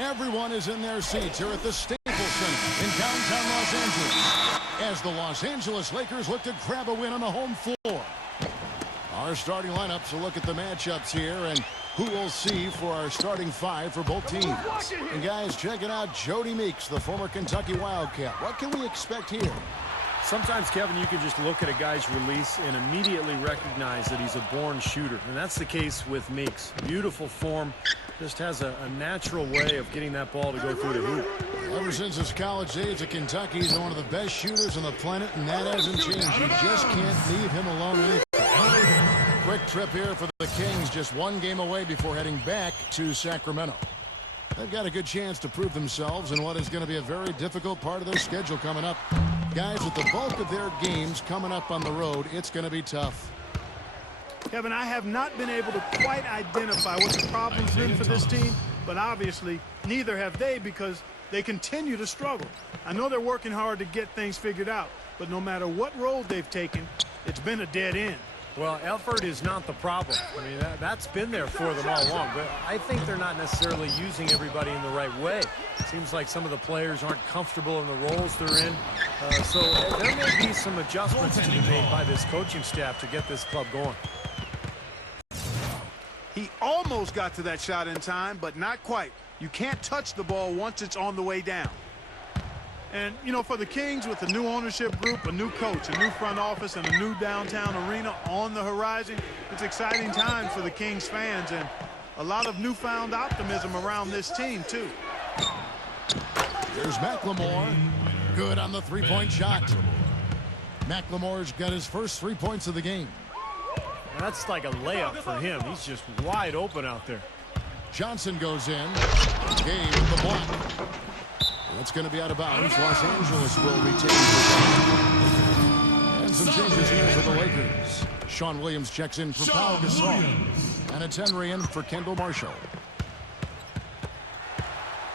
Everyone is in their seats here at the Staples Center in downtown Los Angeles as the Los Angeles Lakers look to grab a win on the home floor. Our starting lineups will look at the matchups here and who we'll see for our starting five for both teams. And guys, checking out Jody Meeks, the former Kentucky Wildcat. What can we expect here? Sometimes, Kevin, you can just look at a guy's release and immediately recognize that he's a born shooter. And that's the case with Meeks. Beautiful form. Just has a natural way of getting that ball to go through the hoop. Ever since his college days at Kentucky, he's one of the best shooters on the planet, and that hasn't changed. You just can't leave him alone anything. Quick trip here for the Kings, just one game away before heading back to Sacramento. They've got a good chance to prove themselves in what is going to be a very difficult part of their schedule coming up. Guys, with the bulk of their games coming up on the road, it's going to be tough. Kevin, I have not been able to quite identify what the problem's been for this team, but obviously neither have they because they continue to struggle. I know they're working hard to get things figured out, but no matter what road they've taken, it's been a dead end. Well, effort is not the problem. I mean, that's been there for them all along, but I think they're not necessarily using everybody in the right way. Seems like some of the players aren't comfortable in the roles they're in. So there may be some adjustments to be made by this coaching staff to get this club going. He almost got to that shot in time, but not quite. You can't touch the ball once it's on the way down. And, you know, for the Kings, with a new ownership group, a new coach, a new front office, and a new downtown arena on the horizon, it's exciting times for the Kings fans and a lot of newfound optimism around this team, too. Here's McLemore. Good on the three-point shot. McLemore's got his first 3 points of the game. That's like a layup for him. He's just wide open out there. Johnson goes in. Gay with the block. That's going to be out of bounds. Los Angeles will retain the and some changes here for the Lakers. Sean Williams checks in for Pau Gasol. And it's Henry in for Kendall Marshall.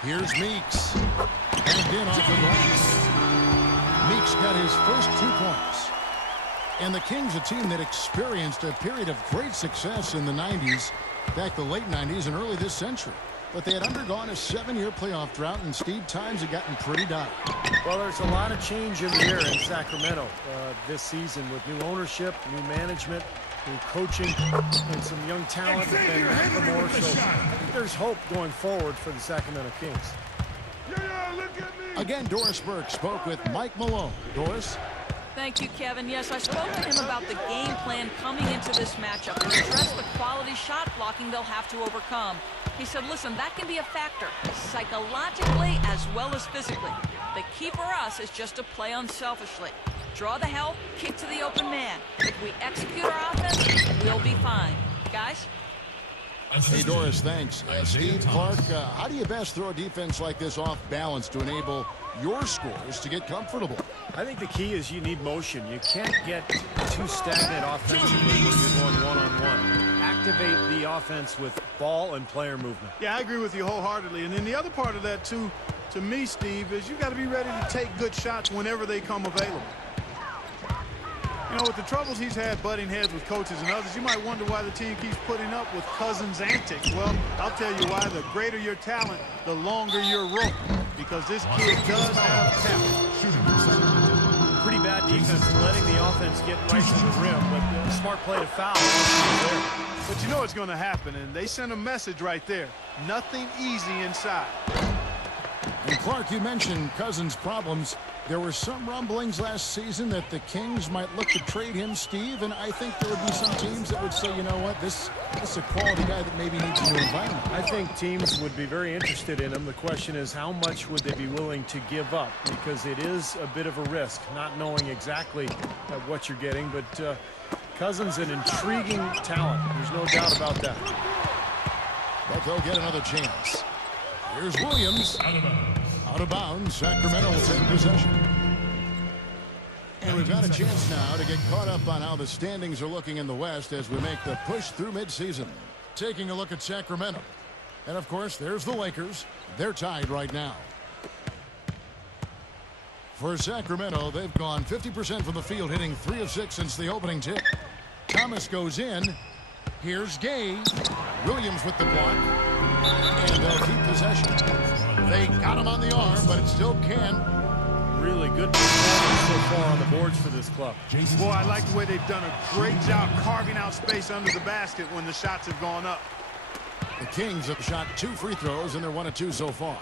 Here's Meeks. Backed in off the glass. Meeks got his first 2 points. And the Kings, a team that experienced a period of great success in the 90s, back the late 90s and early this century. But they had undergone a 7-year playoff drought, and Steve, times had gotten pretty dire. Well, there's a lot of change in the air in Sacramento this season with new ownership, new management, new coaching, and some young talent and McLemore. So I think there's hope going forward for the Sacramento Kings. Again, Doris Burke spoke with Mike Malone. Doris? Thank you, Kevin. Yes, I spoke to him about the game plan coming into this matchup and addressed the quality shot blocking they'll have to overcome. He said, listen, that can be a factor, psychologically as well as physically. The key for us is just to play unselfishly. Draw the help, kick to the open man. If we execute our offense, we'll be fine. Guys? Hey, Doris, thanks. Steve, Clark, how do you best throw a defense like this off balance to enable your scores to get comfortable? I think the key is you need motion. You can't get too stagnant offensively when you're going one-on-one. Activate the offense with ball and player movement. Yeah, I agree with you wholeheartedly. And then the other part of that, too, to me, Steve, is you got to be ready to take good shots whenever they come available. You know, with the troubles he's had butting heads with coaches and others, you might wonder why the team keeps putting up with Cousins' antics. Well, I'll tell you why. The greater your talent, the longer your rope. Because this kid does have talent. Pretty bad defense, letting the offense get right to the rim, but smart play to foul. But you know what's going to happen, and they sent a message right there. Nothing easy inside. And Clark, you mentioned Cousins' problems. There were some rumblings last season that the Kings might look to trade him, Steve, and I think there would be some teams that would say, you know what, this is a quality guy that maybe needs a new environment. I think teams would be very interested in him. The question is, how much would they be willing to give up? Because it is a bit of a risk, not knowing exactly what you're getting. But Cousins, an intriguing talent. There's no doubt about that. But they'll get another chance. Here's Williams. Out of bounds. Sacramento will take possession. And we've got a chance now to get caught up on how the standings are looking in the West as we make the push through midseason. Taking a look at Sacramento. And, of course, there's the Lakers. They're tied right now. For Sacramento, they've gone 50% from the field, hitting 3 of 6 since the opening tip. Thomas goes in. Here's Gay. Williams with the block. And they'll keep possession. They got him on the arm, but it still can. Really good performance so far on the boards for this club. Boy, I like the way they've done a great job carving out space under the basket when the shots have gone up. The Kings have shot 2 free throws, and they're 1 of 2 so far.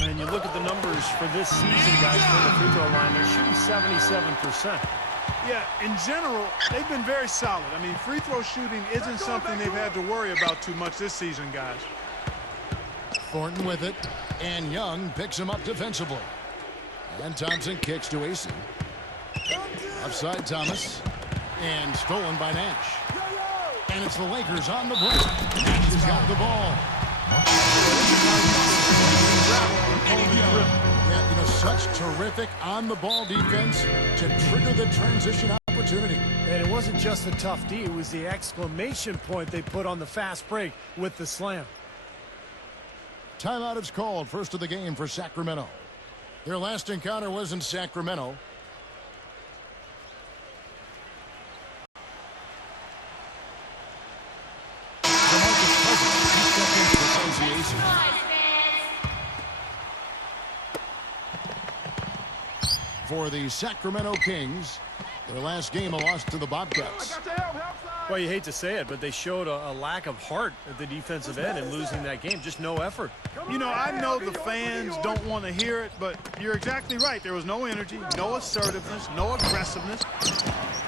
And you look at the numbers for this season, guys, from the free throw line, they're shooting 77%. Yeah, in general, they've been very solid. I mean, free throw shooting isn't something they've had to worry about too much this season, guys. Thornton with it, and Young picks him up defensively. And Thompson kicks to AC. Upside Thomas, and stolen by Nash. And it's the Lakers on the break. Nash has got the ball. Yeah, you know, such terrific on-the-ball defense to trigger the transition opportunity. And it wasn't just the tough D, it was the exclamation point they put on the fast break with the slam. Timeout is called, first of the game for Sacramento. Their last encounter was in Sacramento. For the Sacramento Kings, their last game a loss to the Bobcats. Well, you hate to say it, but they showed a lack of heart at the defensive end in losing that game. Just no effort. You know, I know the fans don't want to hear it, but you're exactly right. There was no energy, no assertiveness, no aggressiveness.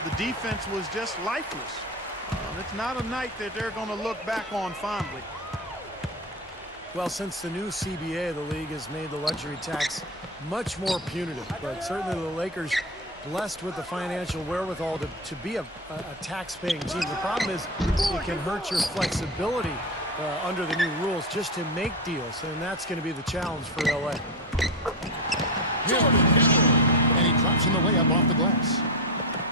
The defense was just lifeless. It's not a night that they're going to look back on fondly. Well, since the new CBA, the league has made the luxury tax much more punitive. But certainly the Lakers blessed with the financial wherewithal to be a tax-paying team. The problem is it can hurt your flexibility under the new rules just to make deals, and that's going to be the challenge for LA. And he drops in the layup off the glass.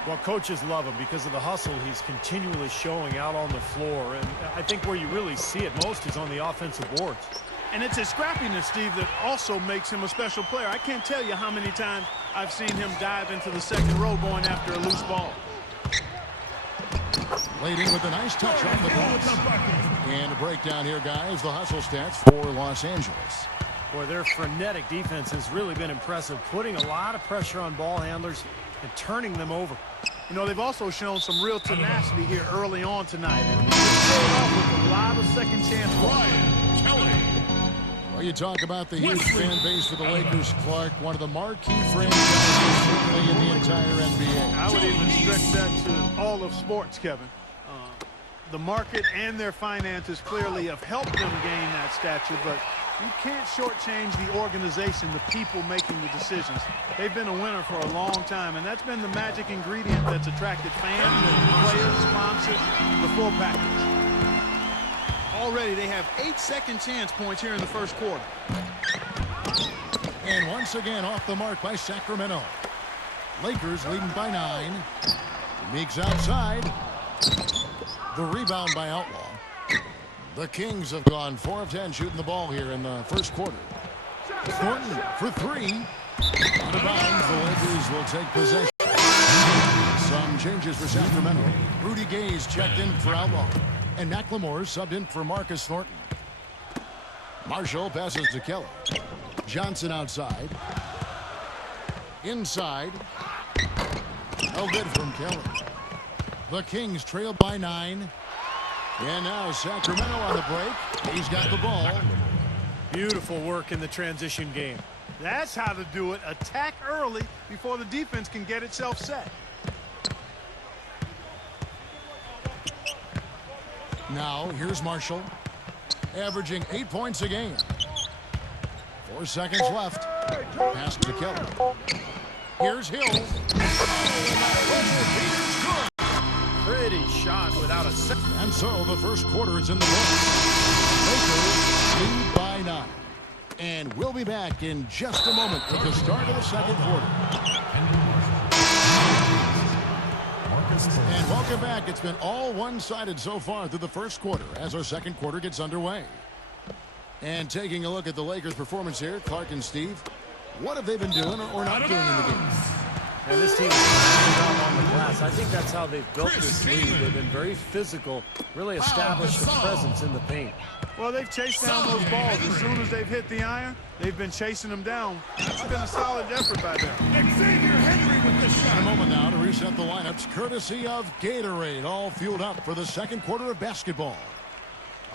Well, coaches love him because of the hustle he's continually showing out on the floor, and I think where you really see it most is on the offensive boards. And it's his scrappiness, Steve, that also makes him a special player. I can't tell you how many times I've seen him dive into the second row going after a loose ball. Leading with a nice touch off the glass. And a breakdown here, guys. The hustle stats for Los Angeles. Boy, their frenetic defense has really been impressive, putting a lot of pressure on ball handlers and turning them over. You know, they've also shown some real tenacity here early on tonight. And they paid off with a lot of second chance points. Well, you talk about the huge fan base for the Lakers, Clark, one of the marquee franchises certainly in the entire NBA. I would even stretch that to all of sports, Kevin. The market and their finances clearly have helped them gain that stature, but you can't shortchange the organization, the people making the decisions. They've been a winner for a long time, and that's been the magic ingredient that's attracted fans, players, sponsors, the full package. Already they have 8 second chance points here in the first quarter. And once again off the mark by Sacramento. Lakers leading by 9. Meeks outside. The rebound by Outlaw. The Kings have gone 4 of 10 shooting the ball here in the first quarter. Thornton for 3. Out of bounds, the Lakers will take possession. Some changes for Sacramento. Rudy Gay's checked in for Outlaw. And McLemore subbed in for Marcus Thornton. Marshall passes to Kelly. Johnson outside. Inside. No good from Kelly. The Kings trail by 9. And now Sacramento on the break. He's got the ball. Beautiful work in the transition game. That's how to do it. Attack early before the defense can get itself set. Now, here's Marshall, averaging 8 points a game. 4 seconds left. Pass to Kelly. Here's Hill. Pretty shot without a second. And so the first quarter is in the books. Lakers lead by 9. And we'll be back in just a moment with the start of the second quarter. And welcome back. It's been all one-sided so far through the first quarter as our second quarter gets underway. And taking a look at the Lakers' performance here, Clark and Steve, what have they been doing or not doing in the game? And this team is out on the glass. I think that's how they've built this lead. They've been very physical, really established a presence in the paint. Well, they've chased down those balls. As soon as they've hit the iron, they've been chasing them down. That's been a solid effort by them. A moment now to reset the lineups, courtesy of Gatorade, all fueled up for the second quarter of basketball.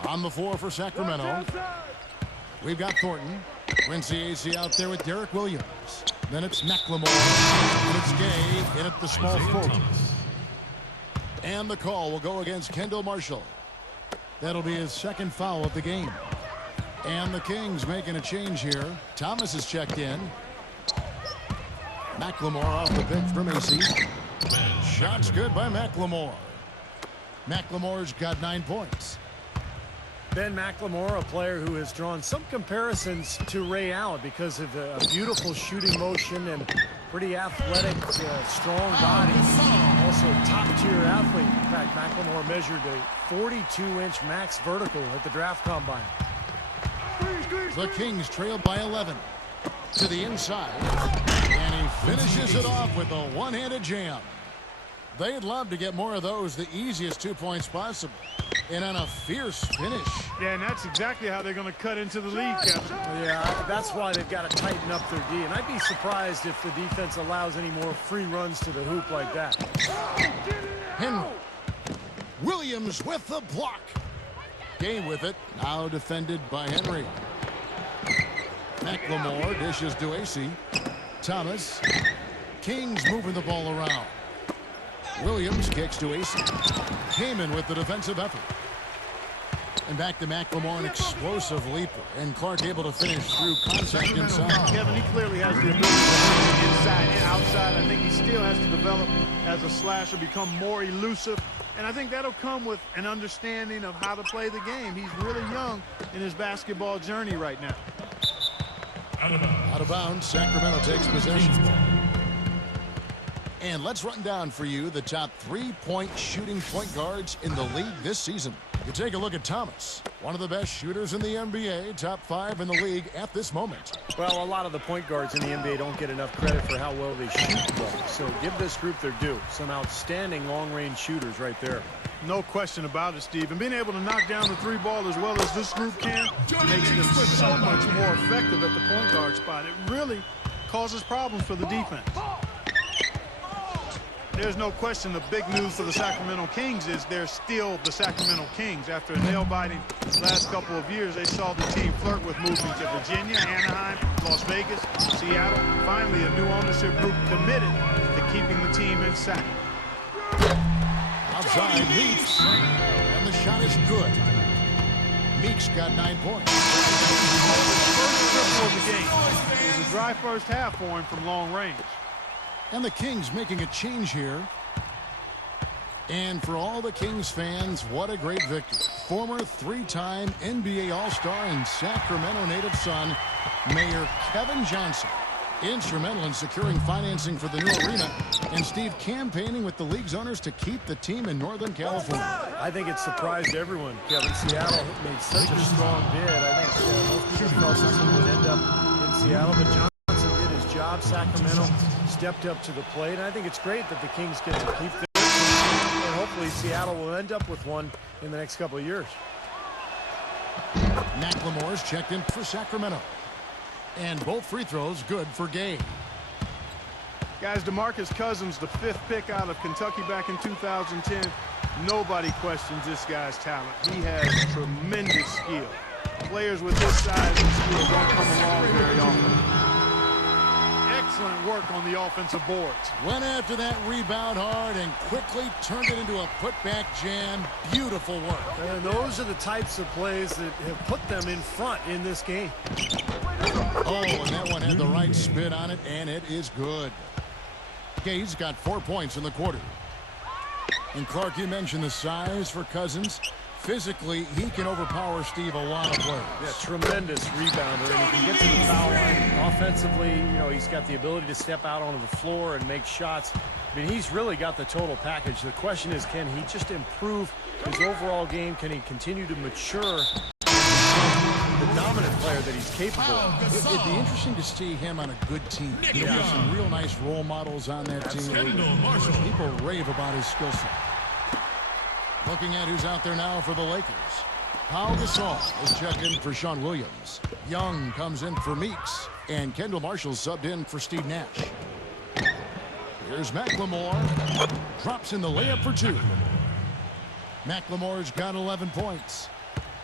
On the floor for Sacramento, we've got Thornton. Quincy AC out there with Derek Williams. Then it's McLemore, and it's Gay in at the small forward. And the call will go against Kendall Marshall. That'll be his second foul of the game. And the Kings making a change here. Thomas is checked in. McLemore off the bench from AC. Shots good by McLemore. McLemore's got 9 points. Ben McLemore, a player who has drawn some comparisons to Ray Allen because of a beautiful shooting motion and pretty athletic, strong body. Also a top-tier athlete. In fact, McLemore measured a 42-inch max vertical at the draft combine. The Kings trail by 11. To the inside. And he finishes it off with a one-handed jam. They'd love to get more of those, the easiest 2 points possible. And on a fierce finish. Yeah, and that's exactly how they're going to cut into the lead, Kevin. Yeah, that's why they've got to tighten up their D. And I'd be surprised if the defense allows any more free runs to the hoop like that. Henry. Williams with the block. Gay with it. Now defended by Henry. McLemore dishes to AC. Thomas. Kings moving the ball around. Williams kicks to AC. Kaman with the defensive effort. And back to McLemore, an explosive leaper. And Clark able to finish through contact inside. Kevin, he clearly has the ability to move inside and outside. I think he still has to develop as a slasher, become more elusive. And I think that'll come with an understanding of how to play the game. He's really young in his basketball journey right now. Out of bounds, Sacramento takes possession. And let's run down for you the top 3-point shooting point guards in the league this season. You take a look at Thomas, one of the best shooters in the NBA, top 5 in the league at this moment. Well, a lot of the point guards in the NBA don't get enough credit for how well they shoot the ball. So give this group their due. Some outstanding long-range shooters right there. No question about it, Steve. And being able to knock down the 3-ball as well as this group can makes them so much more effective at the point guard spot. It really causes problems for the defense. There's no question the big news for the Sacramento Kings is they're still the Sacramento Kings. After a nail-biting last couple of years, they saw the team flirt with moving to Virginia, Anaheim, Las Vegas, Seattle. Finally, a new ownership group committed to keeping the team in Sac. Outside, Meeks. And the shot is good. Meeks got 9 points. First triple of the game. It was a dry first half for him from long range. And the Kings making a change here. And for all the Kings fans, what a great victory. Former 3-time NBA All-Star and Sacramento native son, Mayor Kevin Johnson, instrumental in securing financing for the new arena, and Steve campaigning with the league's owners to keep the team in Northern California. I think it surprised everyone, Kevin. Seattle made such a strong bid. I think most people thought the team would end up in Seattle, but Johnson did his job. Sacramento stepped up to the plate, and I think it's great that the Kings get to keep their team, and hopefully Seattle will end up with one in the next couple of years. McLemore's checked in for Sacramento. And both free throws good for Gay. Guys, DeMarcus Cousins, the 5th pick out of Kentucky back in 2010. Nobody questions this guy's talent. He has tremendous skill. Players with this size and skill don't come along very often. Excellent work on the offensive boards. Went after that rebound hard and quickly turned it into a putback jam. Beautiful work. And those are the types of plays that have put them in front in this game. Oh, and that one had the right spin on it, and it is good. Gay's got 4 points in the quarter. And Clark, you mentioned the size for Cousins. Physically, he can overpower Steve a lot of players. Yeah, tremendous rebounder, and he can get to the foul line. Offensively, you know, he's got the ability to step out onto the floor and make shots. I mean, he's really got the total package. The question is, can he just improve his overall game? Can he continue to mature the dominant player that he's capable of. It'd be interesting to see him on a good team. There's some real nice role models on that team. People rave about his skill set. Looking at who's out there now for the Lakers. Pau Gasol is checked in for Sean Williams. Young comes in for Meeks. And Kendall Marshall subbed in for Steve Nash. Here's McLemore. Drops in the layup for 2. McLemore's got 11 points.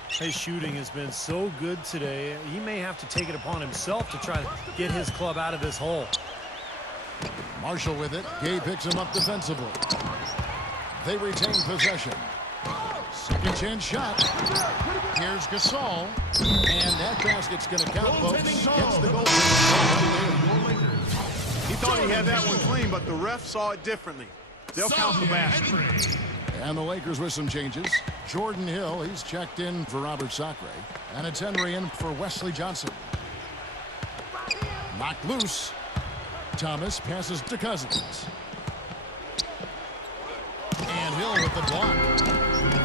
His shooting has been so good today. He may have to take it upon himself to try to get his club out of this hole. Marshall with it. Gay picks him up defensively. They retain possession. Second chance shot. Here's Gasol. And that basket's going to count, folks. Gets the goal. He thought he had that one clean, but the ref saw it differently. They'll count the basket. And the Lakers with some changes. Jordan Hill, he's checked in for Robert Sacre. And it's Henry in for Wesley Johnson. Knocked loose. Thomas passes to Cousins. And Hill with the block.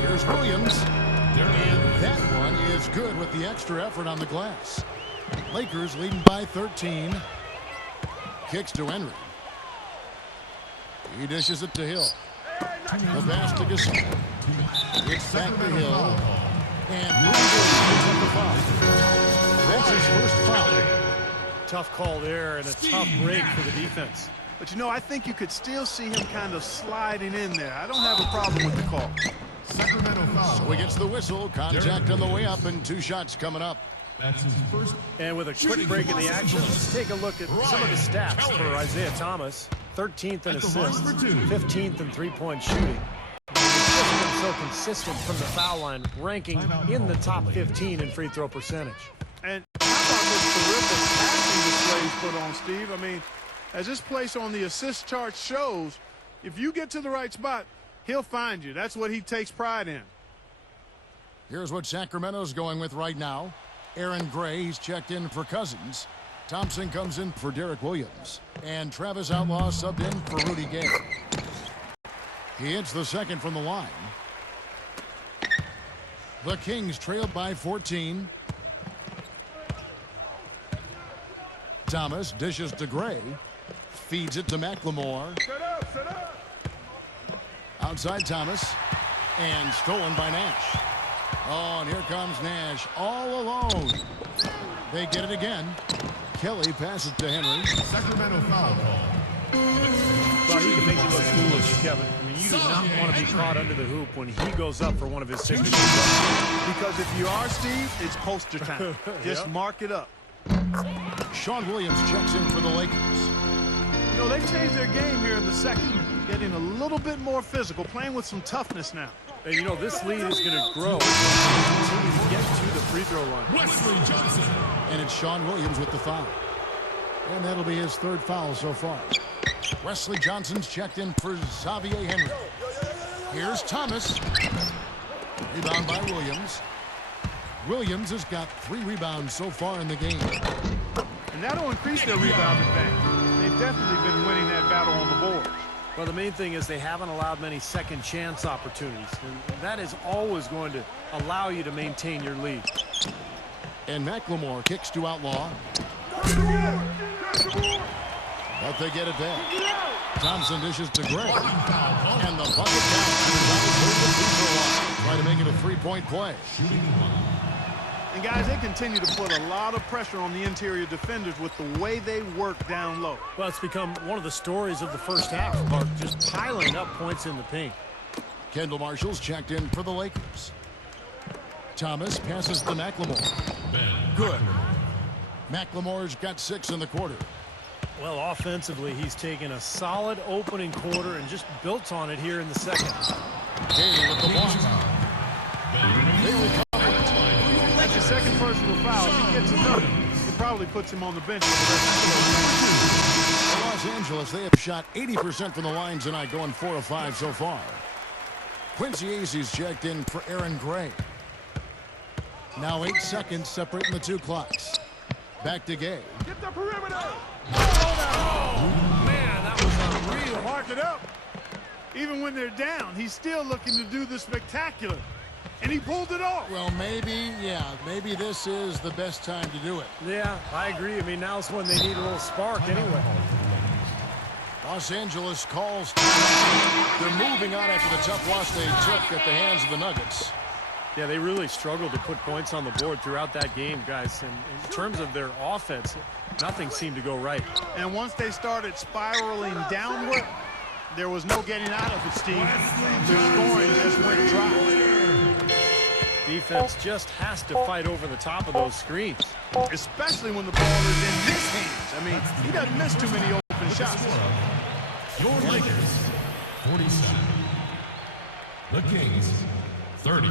Here's Williams. And that one is good with the extra effort on the glass. Lakers leading by 13. Kicks to Henry. He dishes it to Hill. The pass to Gasol. It's back to Hill. And picks up the foul. That's his first foul. Tough call there and a tough break for the defense. But, you know, I think you could still see him kind of sliding in there. I don't have a problem with the call. Sacramento foul. So he gets the whistle. Contact on the way up and 2 shots coming up. That's his first. And with a quick break in the action, let's take a look at some of the stats for Isaiah Thomas. 13th in assists, 15th in three-point shooting. He's just been so consistent from the foul line, ranking in the top 15 in free throw percentage. And how about this terrific passing display he's put on, Steve? I mean, as this place on the assist chart shows, if you get to the right spot, he'll find you. That's what he takes pride in. Here's what Sacramento's going with right now. Aaron Gray, he's checked in for Cousins. Thompson comes in for Derek Williams. And Travis Outlaw subbed in for Rudy Gay. He hits the second from the line. The Kings trailed by 14. Thomas dishes to Gray. Feeds it to McLemore. Outside Thomas. And stolen by Nash. Oh, and here comes Nash all alone. They get it again. Kelly passes to Henry. Sacramento foul call. Well, he can make you look foolish, Kevin. I mean, you do not want to be caught under the hoop when he goes up for one of his signature shots. Because if you are, Steve, it's poster time. Just mark it up. Sean Williams checks in for the Lakers. You know, they've changed their game here in the second. Getting a little bit more physical, playing with some toughness now. And, you know, this lead is going to grow as they continue to get to the free throw line. Wesley Johnson. And it's Sean Williams with the foul. And that'll be his 3rd foul so far. Wesley Johnson's checked in for Xavier Henry. Here's Thomas. Rebound by Williams. Williams has got 3 rebounds so far in the game. And that'll increase their rebound advantage. They've definitely been winning that battle on the board. Well, the main thing is they haven't allowed many second chance opportunities. And that is always going to allow you to maintain your lead. And McLemore kicks to Outlaw. But they get it back. Thompson dishes to Gray. And the bucket counts. Try to make it a 3-point play. And guys, they continue to put a lot of pressure on the interior defenders with the way they work down low. Well, it's become one of the stories of the first half, Mark, just piling up points in the paint. Kendall Marshall's checked in for the Lakers. Thomas passes to McLemore. Good. McLemore's got 6 in the quarter. Well, offensively, he's taken a solid opening quarter and just built on it here in the second. Gay with the block. They recover. That's your second personal foul. If he gets another, it probably puts him on the bench for the rest of the Los Angeles, they have shot 80% from the line tonight, going 4 of 5 so far. Quincy Acy's checked in for Aaron Gray. Now 8 seconds separating the 2 clocks. Back to Gay. Get the perimeter! Oh, man, that was unreal. Mark it up. Even when they're down, he's still looking to do the spectacular. and he pulled it off. Well, maybe this is the best time to do it. Yeah, I agree. I mean, now's when they need a little spark anyway. Los Angeles calls timeout. They're moving on after the tough loss they took at the hands of the Nuggets. Yeah, they really struggled to put points on the board throughout that game, guys. And in terms of their offense, nothing seemed to go right. And once they started spiraling downward, there was no getting out of it, Steve. Their scoring just went dry. Defense just has to fight over the top of those screens. Especially when the ball is in his hands. I mean, he doesn't miss too many open shots. Your Lakers, 47. The Kings, 30.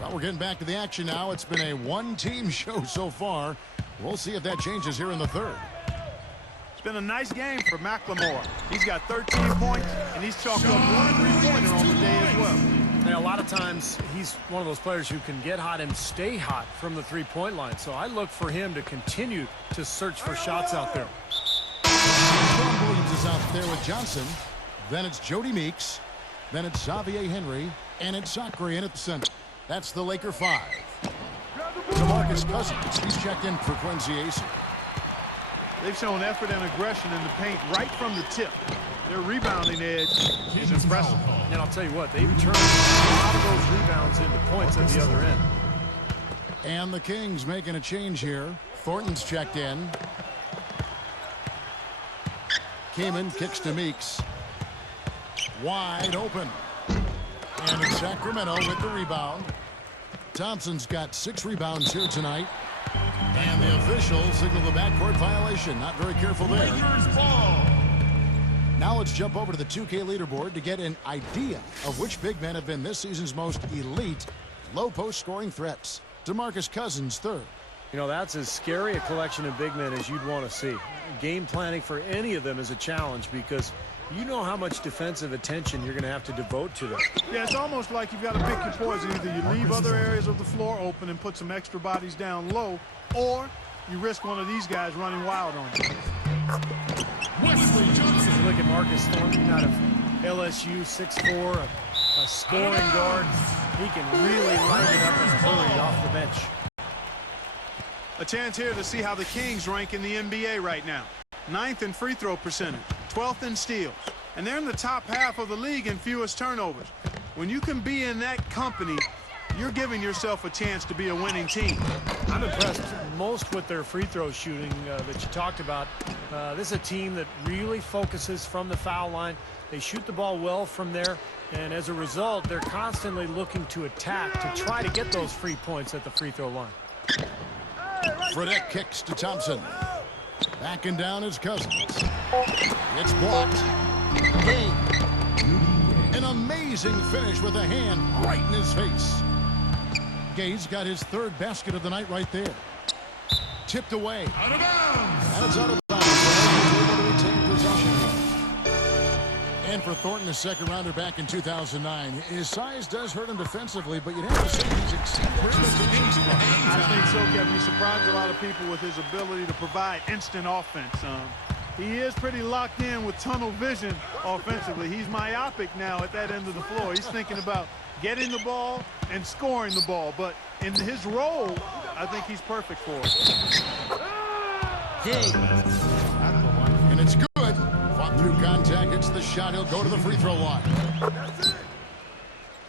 Well, we're getting back to the action now. It's been a one-team show so far. We'll see if that changes here in the third. It's been a nice game for McLemore. He's got 13 points, and he's chalked up one three-pointer on the day as well. And a lot of times, he's one of those players who can get hot and stay hot from the three-point line. So I look for him to continue to search for shots out there. Sean Williams is out there with Johnson. Then it's Jody Meeks. Then it's Xavier Henry. And it's Zachary in at the center. That's the Laker 5. DeMarcus Cousins. He's checked in for Quincy Ace. They've shown effort and aggression in the paint right from the tip. Their rebounding edge is impressive. And I'll tell you what, they've turned a lot of those rebounds into points at the other end. And the Kings making a change here. Thornton's checked in. Kaman kicks to Meeks. Wide open. And it's Sacramento with the rebound. Thompson's got 6 rebounds here tonight. And the officials signal the backcourt violation. Not very careful there. Lakers ball. Now let's jump over to the 2K leaderboard to get an idea of which big men have been this season's most elite low-post scoring threats. DeMarcus Cousins, third. You know, that's as scary a collection of big men as you'd want to see. Game planning for any of them is a challenge because you know how much defensive attention you're going to have to devote to them. Yeah, it's almost like you've got to pick your poison. Either you leave other areas of the floor open and put some extra bodies down low, or you risk one of these guys running wild on you. Wesley Johnson. Look at Marcus Thornton out of LSU, 6'4", a scoring guard. He can really light it up and hurry off the bench. A chance here to see how the Kings rank in the NBA right now. 9th in free throw percentage, 12th in steals, and they're in the top half of the league in fewest turnovers. When you can be in that company, you're giving yourself a chance to be a winning team. I'm impressed most with their free throw shooting that you talked about. This is a team that really focuses from the foul line. They shoot the ball well from there, and as a result, they're constantly looking to attack to try to get those free points at the free throw line. Fredette kicks to Thompson. Backing down is Cousins. It's blocked. Game. An amazing finish with a hand right in his face. Gay's got his 3rd basket of the night right there. Tipped away. Out of bounds. And it's out of bounds. He's able to retain possession. And for Thornton, a 2nd rounder back in 2009. His size does hurt him defensively, but you'd have to say he's exceeded expectations. I think so, Kevin. He surprised a lot of people with his ability to provide instant offense. He is pretty locked in with tunnel vision offensively. He's myopic now at that end of the floor. He's thinking about getting the ball and scoring the ball. But in his role, I think he's perfect for it. And it's good. Fought through contact. Hits the shot. He'll go to the free throw line.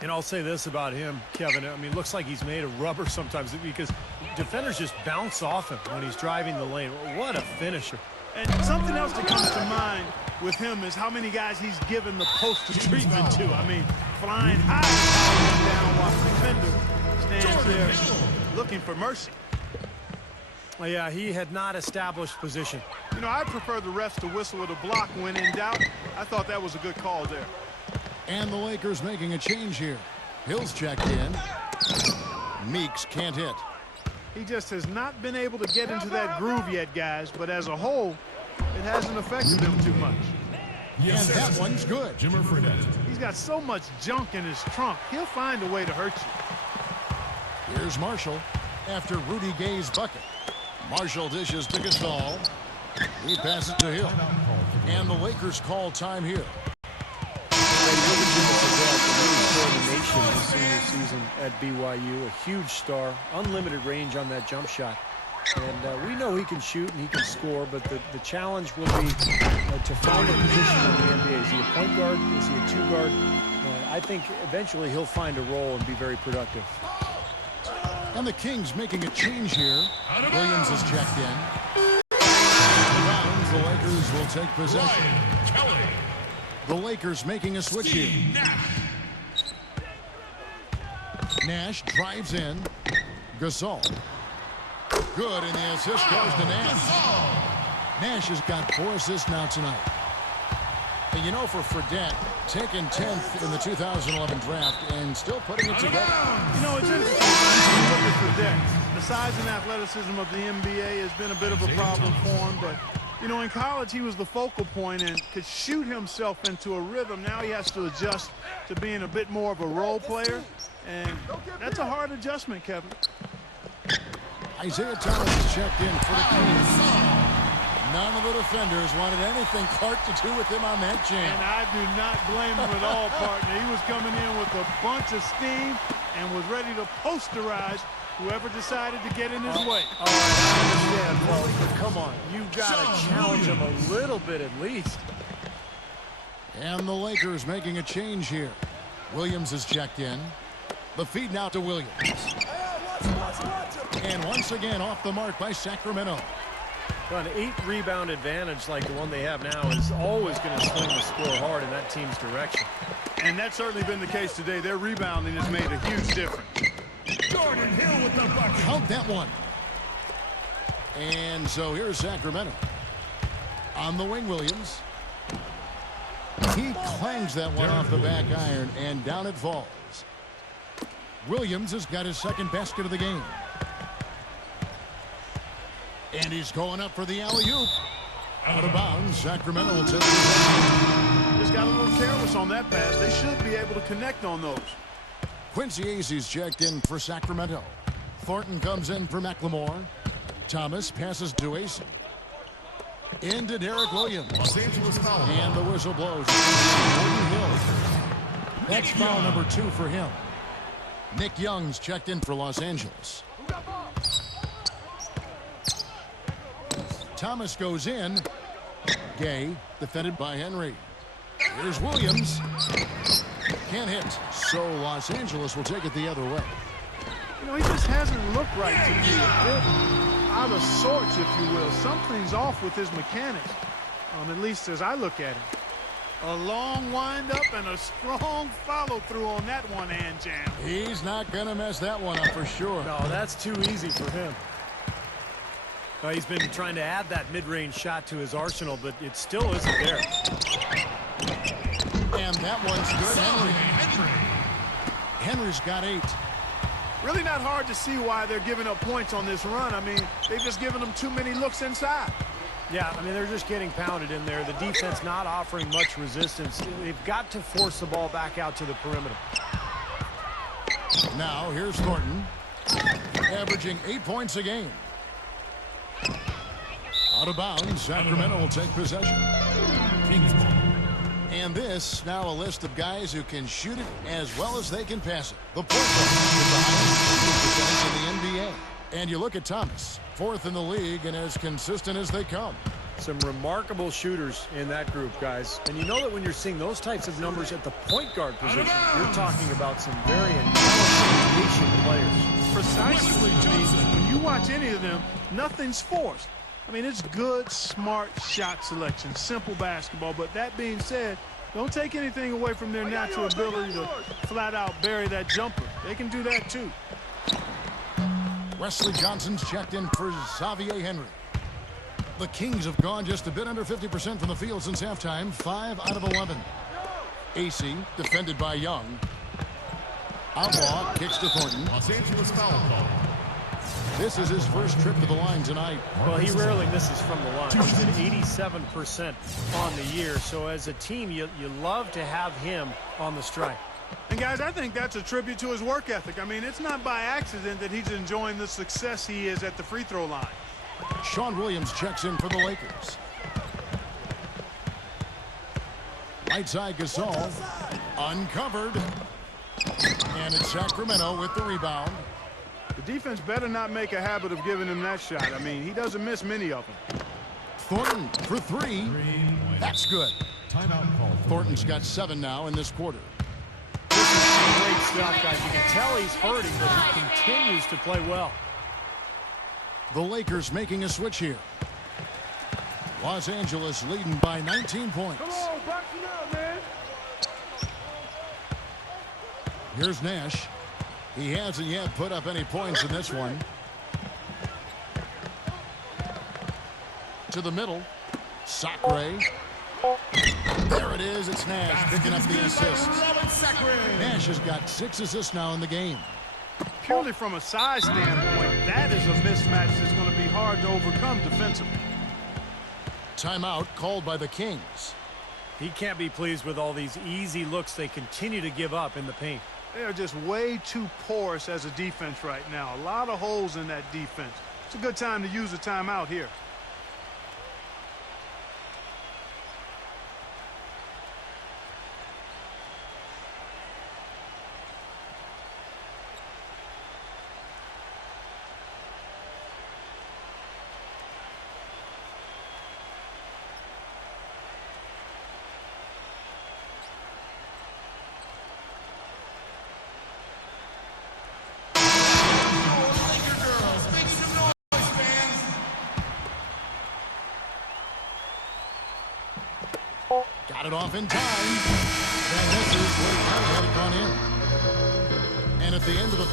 And I'll say this about him, Kevin. I mean, it looks like he's made of rubber sometimes because defenders just bounce off him when he's driving the lane. What a finisher. And something else that comes to mind with him is how many guys he's given the poster treatment to. I mean, flying high, down while the defender stands there looking for mercy. Well, yeah, he had not established position. You know, I prefer the refs to whistle with a block when in doubt. I thought that was a good call there. And the Lakers making a change here. Hill's checked in. Meeks can't hit. He just has not been able to get into that groove yet, guys. But as a whole, it hasn't affected him too much. Yes, And that one's good. Jimmer Fredette. He's got so much junk in his trunk. He'll find a way to hurt you. Here's Marshall after Rudy Gay's bucket. Marshall dishes to Gasol. He passes to Hill. And the Lakers call time here. revelation this senior season at BYU. A huge star, unlimited range on that jump shot. And we know he can shoot and he can score, but the challenge will be to find a position in the NBA. Is he a point guard? Is he a two guard? I think eventually he'll find a role and be very productive. And the Kings making a change here. Williams is checked in. The Lakers will take possession. The Lakers making a switch here. Nash drives in. Gasol. Good, and the assist goes to Nash. Nash has got 4 assists now tonight. And you know, for Fredette, taken 10th in the 2011 draft and still putting it together. You know, it's interesting when you look at Fredette. The size and athleticism of the NBA has been a bit of a problem for him, but you know, in college, he was the focal point and could shoot himself into a rhythm. Now he has to adjust to being a bit more of a role player, and that's a hard adjustment, Kevin. Isaiah Thomas is checked in for the Kings. None of the defenders wanted anything Clark to do with him on that jam. And I do not blame him at all, partner. He was coming in with a bunch of steam and was ready to posterize whoever decided to get in his way. All right, I understand, fellas, but come on. You've got to challenge him a little bit at least. And the Lakers making a change here. Williams is checked in. The feed now to Williams. And once again off the mark by Sacramento. Well, an 8-rebound advantage like the one they have now is always going to swing the score hard in that team's direction. And that's certainly been the case today. Their rebounding has made a huge difference. Jordan Hill with the bucket. Count that one. And so here's Sacramento. On the wing, Williams. He clangs that one off the back iron, and down it falls. Williams has got his second basket of the game. And he's going up for the alley-oop. Out of bounds. Sacramento will take it. Just got a little careless on that pass. They should be able to connect on those. Quincy Azee's checked in for Sacramento. Thornton comes in for McLemore. Thomas passes to Ace. Into Derek Williams. Los Angeles foul. And the whistle blows. Jordan Hill. That's foul number 2 for him. Nick Young's checked in for Los Angeles. Thomas goes in. Gay, defended by Henry. Here's Williams. Can't hit. So Los Angeles will take it the other way. You know, he just hasn't looked right to me. A bit out of sorts, if you will. Something's off with his mechanics, at least as I look at him. A long wind-up and a strong follow-through on that one-hand jam. He's not going to mess that one up for sure. No, that's too easy for him. He's been trying to add that mid-range shot to his arsenal, but it still isn't there. And that one's good. Henry's got 8. Really not hard to see why they're giving up points on this run. I mean, they've just given them too many looks inside. Yeah, I mean, they're just getting pounded in there. The defense not offering much resistance. They've got to force the ball back out to the perimeter. Now, here's Thornton, averaging 8 points a game. Out of bounds, Sacramento will take possession. Kings ball. And this, now a list of guys who can shoot it as well as they can pass it. The point guard with the highest shooting percentage in the NBA. And you look at Thomas, 4th in the league and as consistent as they come. Some remarkable shooters in that group, guys. And you know that when you're seeing those types of numbers at the point guard position, you're talking about some very intelligent, patient players. Precisely, when you watch any of them, nothing's forced. I mean, it's good, smart shot selection, simple basketball. But that being said, don't take anything away from their natural ability to flat out bury that jumper. They can do that too. Wesley Johnson's checked in for Xavier Henry. The Kings have gone just a bit under 50% from the field since halftime, 5 out of 11. AC, defended by Young. Outlaw kicks to Thornton. Los Angeles foul call. This is his first trip to the line tonight. Well, he rarely misses from the line. He's at 87% on the year. So as a team, you love to have him on the strike. And guys, I think that's a tribute to his work ethic. I mean, it's not by accident that he's enjoying the success he is at the free throw line. Sean Williams checks in for the Lakers. Right side Gasol. Uncovered. And it's Sacramento with the rebound. The defense better not make a habit of giving him that shot. I mean, he doesn't miss many of them. Thornton for three. That's good. Timeout call. Thornton's got 7 now in this quarter. This is great stuff, guys. You can tell he's hurting, but he continues to play well. The Lakers making a switch here. Los Angeles leading by 19 points. Come on, box it up, man. Here's Nash. He hasn't yet put up any points in this one. To the middle. Sacre. There it is. It's Nash picking up the assist. Nash has got 6 assists now in the game. Purely from a size standpoint, that is a mismatch that's going to be hard to overcome defensively. Timeout called by the Kings. He can't be pleased with all these easy looks they continue to give up in the paint. They are just way too porous as a defense right now. A lot of holes in that defense. It's a good time to use a timeout here. Got it off in time. That misses where he had it gone in. And at the end of the...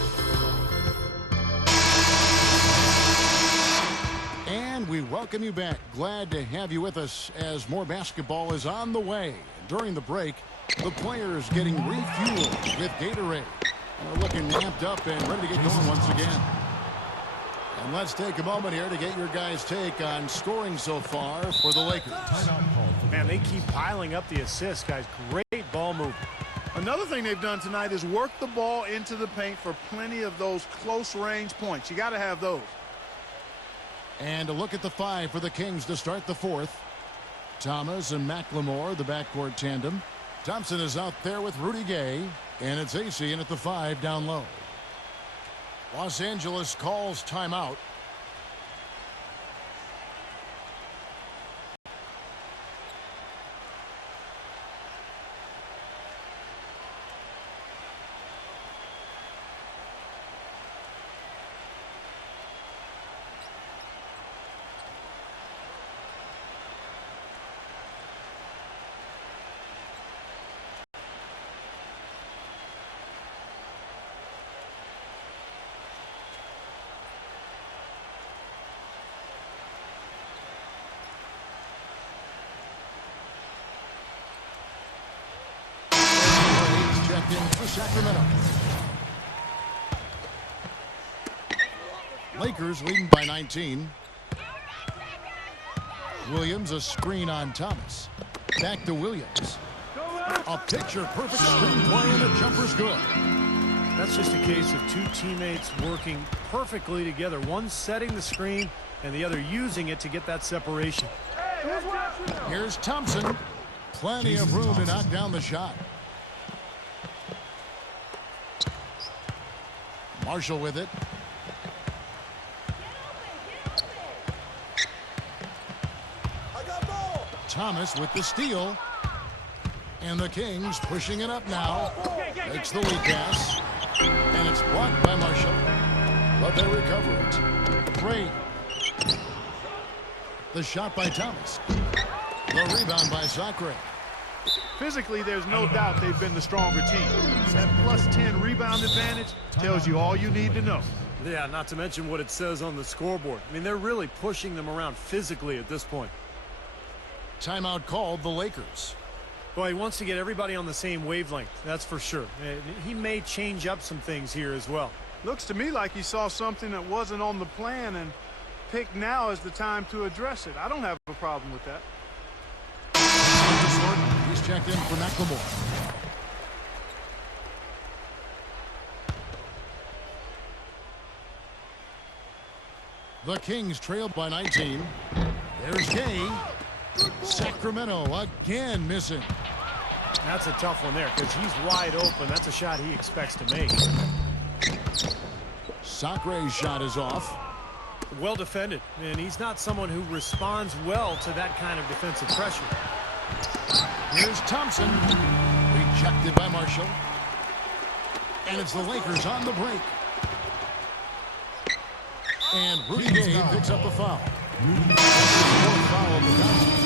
And we welcome you back. Glad to have you with us as more basketball is on the way. During the break, the players getting refueled with Gatorade. And they're looking amped up and ready to get going once again. And let's take a moment here to get your guys' take on scoring so far for the Lakers. Man, they keep piling up the assists, guys. Great ball movement. Another thing they've done tonight is work the ball into the paint for plenty of those close-range points. You got to have those. And a look at the 5 for the Kings to start the 4th. Thomas and McLemore, the backcourt tandem. Thompson is out there with Rudy Gay. And it's AC in at the 5 down low. Los Angeles calls timeout. In for Sacramento. Lakers leading by 19. Williams, a screen on Thomas. Back to Williams. A picture-perfect screen play, and the jumper's good. That's just a case of two teammates working perfectly together. One setting the screen and the other using it to get that separation. Here's Thompson. Plenty of room to knock down the shot. Marshall with it. Thomas with the steal. And the Kings pushing it up now. Makes the lead pass. And it's blocked by Marshall. But they recover it. Gray. The shot by Thomas. The rebound by Sacre. Physically, there's no doubt they've been the stronger team. That +10 rebound advantage tells you all you need to know. Yeah, not to mention what it says on the scoreboard. I mean, they're really pushing them around physically at this point. Timeout called the Lakers. Well, he wants to get everybody on the same wavelength, that's for sure. He may change up some things here as well. Looks to me like he saw something that wasn't on the plan and picked now as the time to address it. I don't have a problem with that. He's checked in for McLemore. The Kings trailed by 19. There's Gay. Sacramento again missing. That's a tough one there because he's wide open. That's a shot he expects to make. Sacre's shot is off. Well defended, and he's not someone who responds well to that kind of defensive pressure. Here's Thompson. Rejected by Marshall. And it's the Lakers on the break. And Rudy Gay picks up the foul. That's the fourth foul of the contest.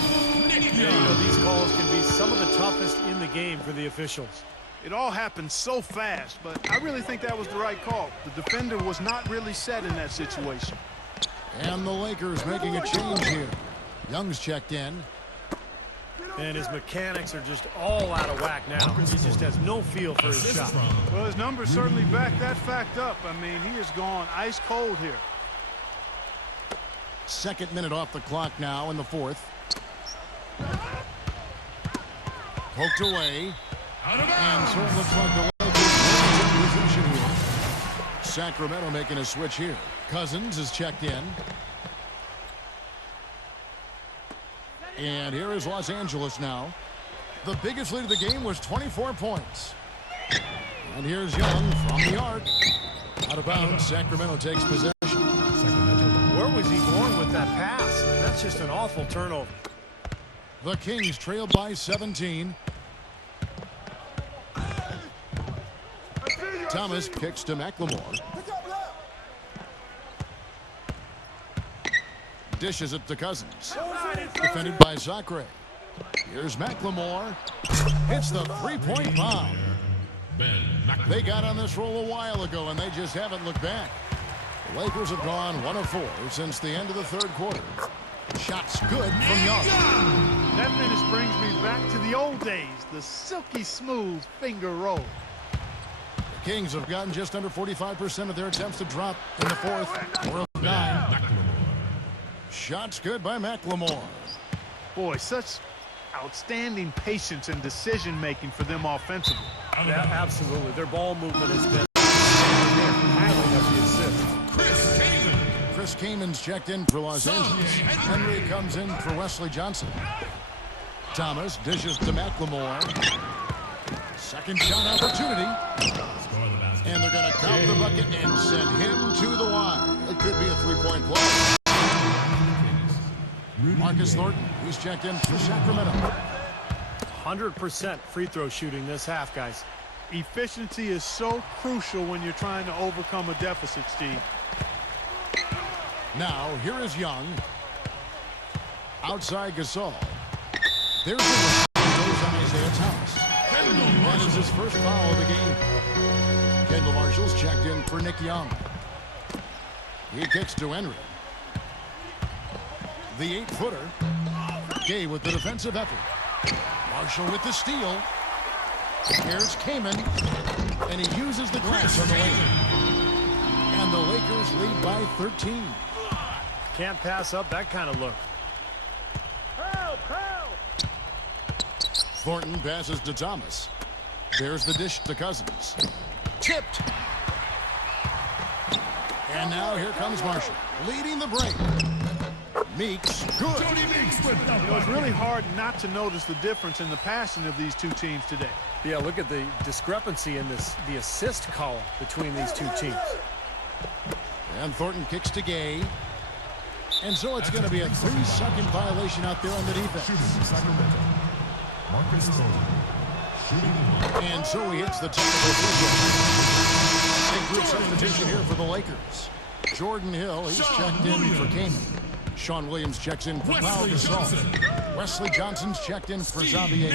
Yeah, you know, these calls can be some of the toughest in the game for the officials. It all happened so fast, but I really think that was the right call. The defender was not really set in that situation. And the Lakers making a change here. Young's checked in. And his mechanics are just all out of whack now. He just has no feel for his shot. Well, his numbers certainly back that fact up. I mean, he is gone ice cold here. Second minute off the clock now in the fourth. Poked away. And so it looks like the Lakers are in position here. Sacramento making a switch here. Cousins is checked in. And here is Los Angeles now. The biggest lead of the game was 24 points. And here's Young from the arc. Out of bounds, Sacramento takes possession. Where was he going with that pass? That's just an awful turnover. The Kings trail by 17. Thomas kicks to McLemore. Dishes it to Cousins. Defended by Sacre. Here's McLemore. Hits the three-point bomb. They got on this roll a while ago, and they just haven't looked back. The Lakers have gone 1 of 4 since the end of the third quarter. Shots good from Young. That finish brings me back to the old days, the silky smooth finger roll. The Kings have gotten just under 45% of their attempts to drop in the fourth. 4 of 9. Shots good by McLemore. Boy, such outstanding patience and decision-making for them offensively. Yeah, absolutely. Their ball movement has been piling up the assist. Chris Kaman's checked in for Los Angeles. Henry comes in for Wesley Johnson. Thomas dishes to McLemore. Second shot opportunity. And they're going to count the bucket and send him to the line. It could be a three-point play. Marcus Thornton, he's checked in for Sacramento. 100% free throw shooting this half, guys. Efficiency is so crucial when you're trying to overcome a deficit, Steve. Now, here is Young. Outside Gasol. There's the goes on Isaiah Thomas. That is his first foul of the game. Kendall Marshall's checked in for Nick Young. He kicks to Henry. The 8-footer. Gay with the defensive effort. Marshall with the steal. Here's Kaman. And he uses the glass on the lane. And the Lakers lead by 13. Can't pass up that kind of look. Thornton passes to Thomas. There's the dish to Cousins. Tipped. And now here comes Marshall, leading the break. Meeks, good. You know, it's really hard not to notice the difference in the passing of these two teams today. Yeah, look at the discrepancy in the assist column between these two teams. And Thornton kicks to Gay. And so it's going to be a 3-second violation out there on the defense. Marcus Thornton. And so he hits the technical free throw. Big group substitution here for the Lakers. Jordan Hill, he's checked in for Kaman. Sean Williams checks in for Pau Gasol. Wesley Johnson's checked in for Xavier.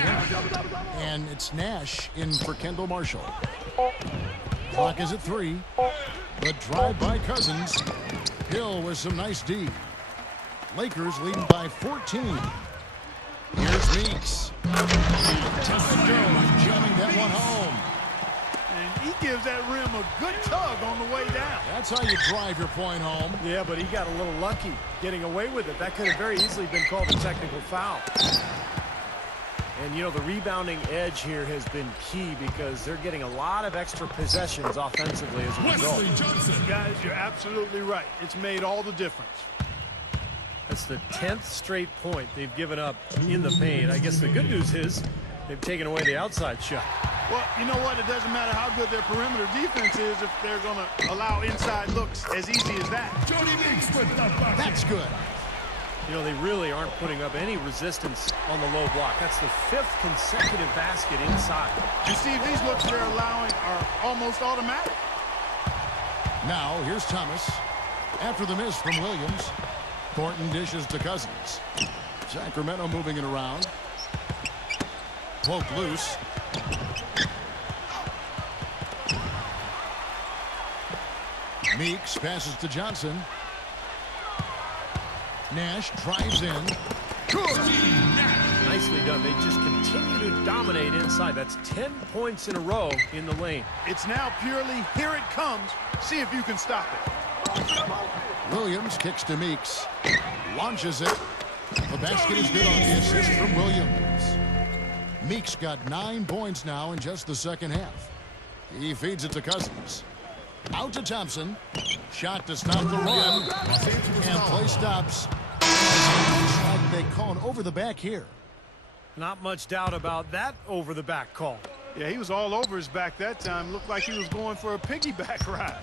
And it's Nash in for Kendall Marshall. Clock is at 3. The drive by Cousins. Hill with some nice D. Lakers leading by 14. Here's Meeks. Time goes, jamming that one home. And he gives that rim a good tug on the way down. That's how you drive your point home. Yeah, but he got a little lucky getting away with it. That could have very easily been called a technical foul. And, you know, the rebounding edge here has been key because they're getting a lot of extra possessions offensively as a result. Guys, you're absolutely right. It's made all the difference. That's the 10th straight point they've given up in the paint. I guess the good news is They've taken away the outside shot. Well, you know what? It doesn't matter how good their perimeter defense is if they're going to allow inside looks as easy as that. That's good. You know, they really aren't putting up any resistance on the low block. That's the 5th consecutive basket inside. And Steve, these looks they're allowing are almost automatic. Now, here's Thomas. After the miss from Williams, Thornton dishes to Cousins. Sacramento moving it around. Poke loose. Meeks passes to Johnson. Nash drives in. Nicely done. They just continue to dominate inside. That's 10 points in a row in the lane. It's now purely here it comes. See if you can stop it. Williams kicks to Meeks. Launches it. The basket is good on the assist from Williams. Meeks got 9 points now in just the second half. He feeds it to Cousins. Out to Thompson. Shot to stop the run. And play stops. Looks like they call an over the back here. Not much doubt about that over the back call. Yeah, he was all over his back that time. Looked like he was going for a piggyback ride.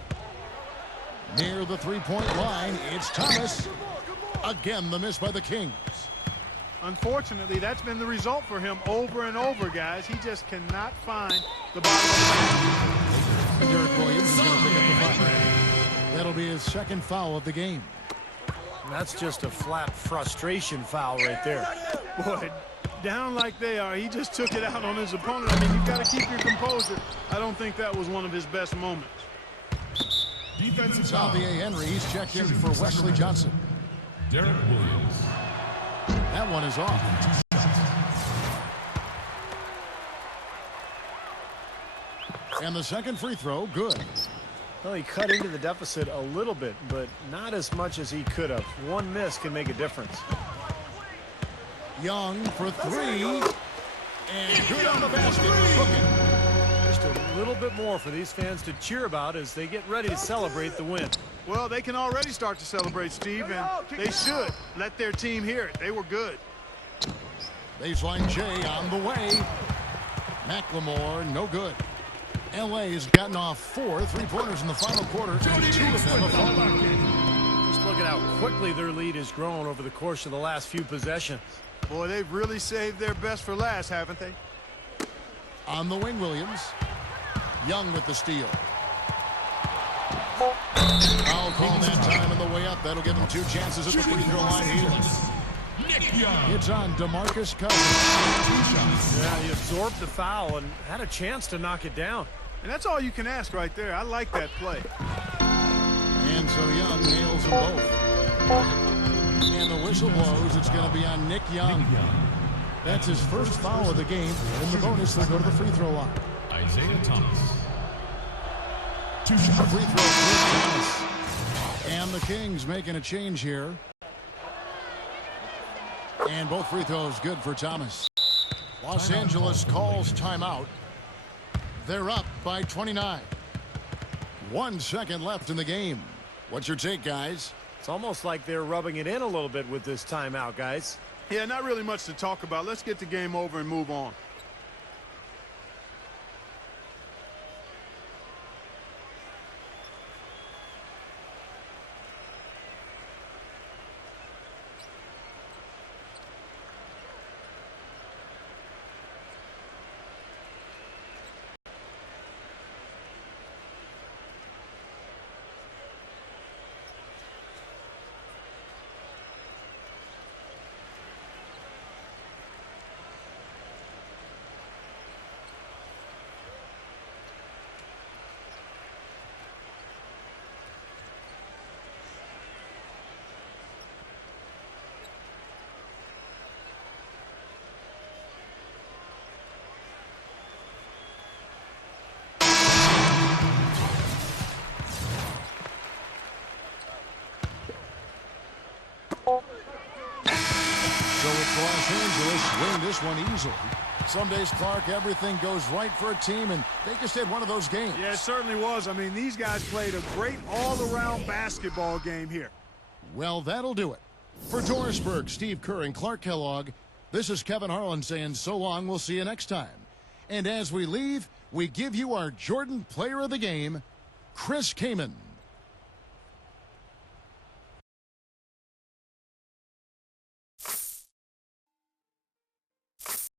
Near the three-point line, it's Thomas. Again, the miss by the Kings. Unfortunately, that's been the result for him over and over, guys. He just cannot find the bottom of the basket. Derek Williams is going to pick up the foul. That'll be his second foul of the game. And that's just a flat frustration foul right there. Boy, down like they are, he just took it out on his opponent. I mean, you've got to keep your composure. I don't think that was one of his best moments. Defensive foul. Xavier Henry, he's checked in for Wesley Johnson. Derek Williams. That one is off. And the second free throw, good. Well, he cut into the deficit a little bit, but not as much as he could have. One miss can make a difference. Young for three. And good on the basket. Cooking. Just a little bit more for these fans to cheer about as they get ready to celebrate the win. Well, they can already start to celebrate, Steve, and they should let their team hear it. They were good. Baseline J on the way. McLemore, no good. LA has gotten off 4 3-pointers in the final quarter, and 2 of them have fallen. Just look at how quickly their lead has grown over the course of the last few possessions. Boy, they've really saved their best for last, haven't they? On the wing, Williams. Young with the steal. Foul call that time on the way up. That'll give him 2 chances at the free throw line here. It's on DeMarcus Cousins. Yeah, he absorbed the foul and had a chance to knock it down. And that's all you can ask right there. I like that play. And so Young nails them both. And the whistle blows. It's going to be on Nick Young. That's his first foul of the game. In the bonus, they'll go to the free throw line. Isaiah Thomas. 2 Free shots. throw for Thomas. And the Kings making a change here. And both free throws good for Thomas. Los Angeles calls timeout. They're up by 29. 1 second left in the game. What's your take, guys? It's almost like they're rubbing it in a little bit with this timeout, guys. Yeah, not really much to talk about. Let's get the game over and move on. So it's Los Angeles win this one easily. Some days, Clark, everything goes right for a team, and they just had one of those games. Yeah, it certainly was. I mean, these guys played a great all-around basketball game here. Well, that'll do it. For Dorisburg, Steve Kerr and Clark Kellogg, This is Kevin Harlan saying so long. We'll see you next time. And as we leave, we give you our Jordan Player of the Game, Chris Kaman.